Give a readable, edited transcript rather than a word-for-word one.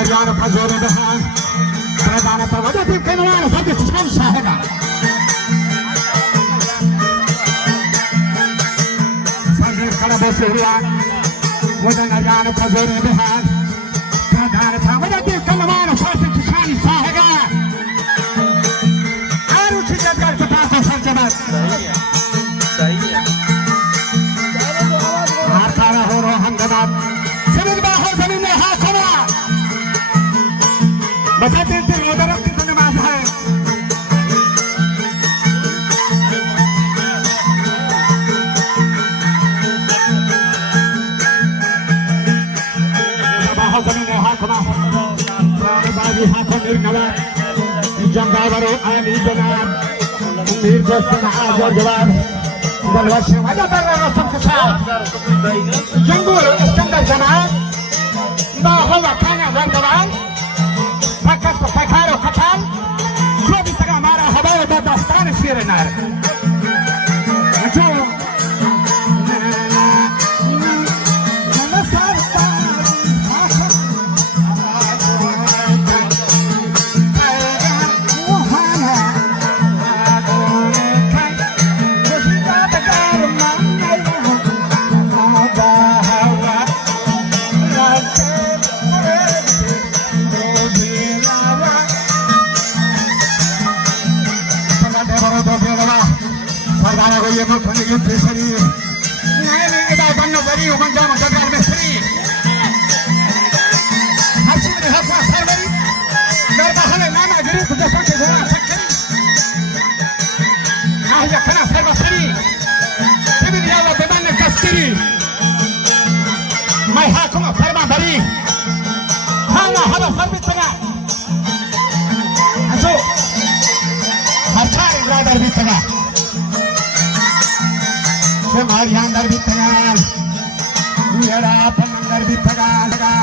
Adriano Pajoro Behan, Pradana Pavada, you came around and said it's Chan Sahega. Sanjay Kalabasuria, with an Adriano Pajoro Behan, Pradana Pavada, you came around and said it's Chan Sahega. I don't think I've got to pass on Sanjabat. Harkara Horo Hangamat, Seminba Hosamin Hakoma. बताते थे उधर अब कितने मास है बाहर जमीन हाथ खुला बाजी हाथों निर्नवा जंगावरों आनी जनाब मीर जस्टिन आज़ाद जवाब दलवाशी वजह पर रसम के साथ जंगूर इस्कंदर जनाब बाहर वकाना जंगवान Fakaro Katan, Jobi Tagamara, Habara Dastan is here in our. Pardana ko ye mo khane ke pesari nae eda banno bari uman jam jagal mesri hachi ne hasa sarvari dar bahale nana giri to so ke jara sakari ah ya kana sarvasari tibin yalla bedanne kasiri mai ha kuma farma bari hala hala sarvi taga aso harchari brother bi taga हमारी अंदर भी तगाल, मेरा अपन अंदर भी तगाल।